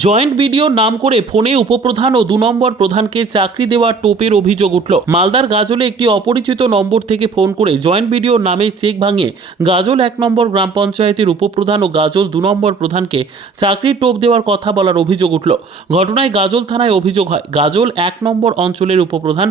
Joint বিডিওর নাম করে ফোনে উপপ্রধান ও 2 নম্বর প্রধানকে চাকরি দেওয়ার টোপের অভিযোগ উঠল। মালদার গাজলে একটি অপরিচিত নম্বর থেকে ফোন করে জয়েন্ট বিডিওর নামে চেক ভাঙিয়ে গাজল 1 নম্বর গ্রাম পঞ্চায়েতের উপপ্রধান ও গাজল 2 নম্বর প্রধানকে চাকরির টোপ দেওয়ার কথা বলার অভিযোগ উঠল। ঘটনায় গাজল থানায় অভিযোগ হয়। গাজল 1 নম্বর অঞ্চলের উপপ্রধান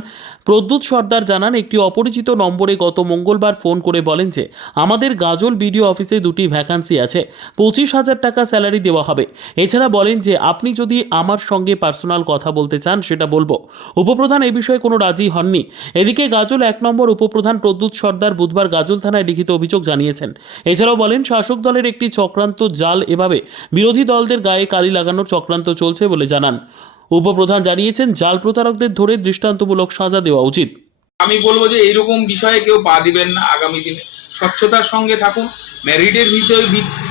প্রদ্যুৎ সর্দার জানান, একটি অপরিচিত নম্বরে গত মঙ্গলবার ফোন করে বলেন যে আমাদের গাজল বিডিও অফিসে 2টি ভ্যাকান্সি আছে, 25,000 টাকা স্যালারি দেওয়া হবে। এছাড়া বলেন যে আপনি যদি আমার সঙ্গে পার্সোনাল কথা বলতে চান সেটা বলবো। উপপ্রধান এই বিষয়ে কোনো রাজি হননি। এদিকে গাজল 1 নম্বর উপপ্রধান প্রদ্যুৎ সর্দার বুধবার গাজল থানায় লিখিত অভিযোগ জানিয়েছেন। এছাড়াও বলেন শাসক দলের একটি চক্রান্ত জাল, এভাবে বিরোধী দলদের গায়ে কালি লাগানোর চক্রান্ত চলছে বলে জানান। উপপ্রধান জানিয়েছেন জাল প্রতারকদের ধরে দৃষ্টান্তমূলক সাজা দেওয়া উচিত। আমি বলবো যে এইরকম বিষয়ে কেউ পা দিবেন না। আগামী দিনে স্বচ্ছতার সঙ্গে থাকুন, মেরিটের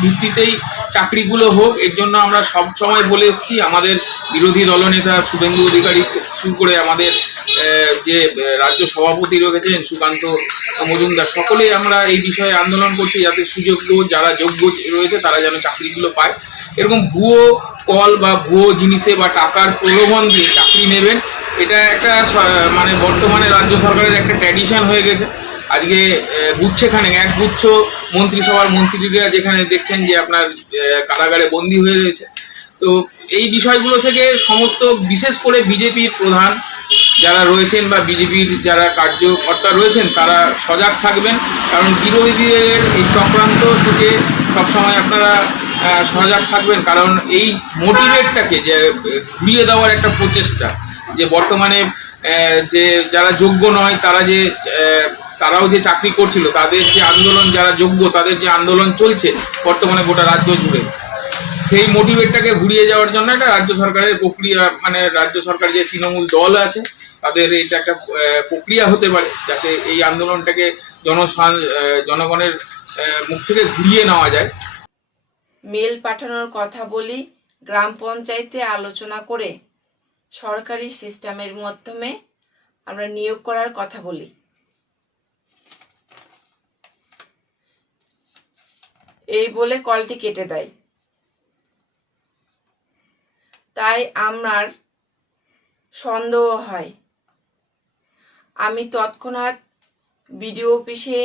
ভিত্তিতেই চাকরিগুলো হোক। এর জন্য আমরা সব সময় বলে এসেছি। আমাদের বিরোধী দলনেতা শুভেন্দু অধিকারী শুরু করে আমাদের যে রাজ্য সভাপতি রয়েছেন সুকান্ত মজুমদার, সকলেই আমরা এই বিষয়ে আন্দোলন করছি যাতে সুযোগ্য যারা যোগ্য রয়েছে তারা যেন চাকরিগুলো পায়। এরকম ভুয়ো কল বা ভুয়ো জিনিসে বা টাকার প্রলোভন দিয়ে চাকরি নেবেন, এটা একটা মানে বর্তমানে রাজ্য সরকারের একটা ট্র্যাডিশন হয়ে গেছে। আজকে গুচ্ছেখানে এক গুচ্ছ মন্ত্রিসভার মন্ত্রীরা যেখানে দেখছেন যে আপনার কারাগারে বন্দী হয়ে রয়েছে। তো এই বিষয়গুলো থেকে সমস্ত বিশেষ করে বিজেপির প্রধান যারা রয়েছেন বা বিজেপির যারা কার্যকর্তা রয়েছেন তারা সজাগ থাকবেন, কারণ বিরোধীদের এই চক্রান্ত থেকে সবসময় আপনারা সজাগ থাকবেন। কারণ এই মোটিভেটটাকে যে ঘুরিয়ে দেওয়ার একটা প্রচেষ্টা, যে বর্তমানে যে যারা যোগ্য নয় তারাও যে চাকরি করছিল, তাদের যে আন্দোলন, যারা যোগ্য তাদের যে আন্দোলন চলছে বর্তমানে গোটা রাজ্য জুড়ে, সেই মোটিভেটটাকে ঘুরিয়ে যাওয়ার জন্য একটা রাজ্য সরকারের প্রক্রিয়া, মানে রাজ্য সরকার যে তৃণমূল দল আছে তাদের এটা একটা প্রক্রিয়া হতে পারে যাতে এই আন্দোলনটাকে জনগণের মুখ থেকে ঘুরিয়ে নেওয়া যায়। মেল পাঠানোর কথা বলি, গ্রাম পঞ্চায়েতে আলোচনা করে সরকারি সিস্টেমের মাধ্যমে আমরা নিয়োগ করার কথা বলি। এই বলে কলটি কেটে দেয়। তাই আমার সন্দেহ হয়। আমি তৎক্ষণাৎ বিডিও অফিসে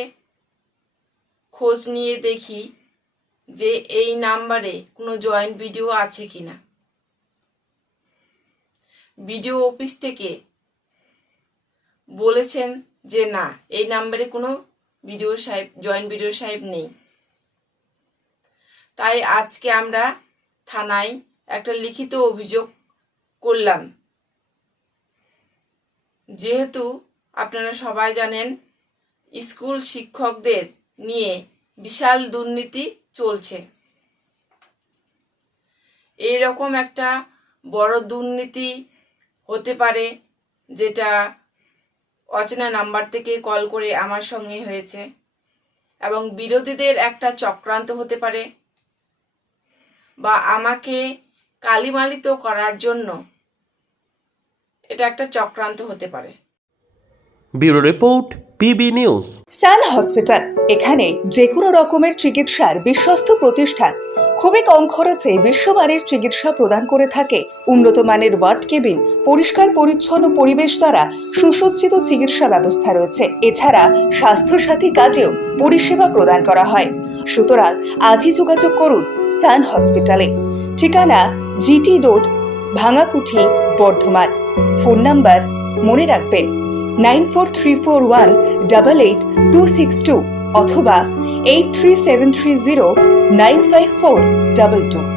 খোঁজ নিয়ে দেখি যে এই নাম্বারে কোনো জয়েন্ট বিডিও আছে কিনা। বিডিও অফিস থেকে বলেছেন যে না, এই নাম্বারে কোনো জয়েন্ট বিডিও সাহেব নেই। তাই আজকে আমরা থানায় একটা লিখিত অভিযোগ করলাম। যেহেতু আপনারা সবাই জানেন স্কুল শিক্ষকদের নিয়ে বিশাল দুর্নীতি চলছে, এইরকম একটা বড় দুর্নীতি হতে পারে যেটা অচেনা নাম্বার থেকে কল করে আমার সঙ্গে হয়েছে, এবং বিরোধীদের একটা চক্রান্ত হতে পারে, বা আমাকে কালিমালিত করার জন্য এটা একটা চক্রান্ত হতে পারে। Bureau report, PB news. Sun hospital, এখানে যে কোনো রকমের চিকিৎসার বিশ্বস্ত প্রতিষ্ঠান। খুবই কম খরচে বিশ্বমানের চিকিৎসা প্রদান করে থাকে। উন্নত মানের ওয়ার্ড কেবিন, পরিষ্কার পরিচ্ছন্ন পরিবেশ দ্বারা সুসজ্জিত চিকিৎসা ব্যবস্থা রয়েছে। এছাড়া স্বাস্থ্যসাথী কাজেও পরিষেবা প্রদান করা হয়। সুতরাং আজই যোগাযোগ করুন সান হসপিটালে। ঠিকানা GT road, Bhangakuthi, Bardhaman. Phone number মনে রাখবেন 9434188262 অথবা 83730954222।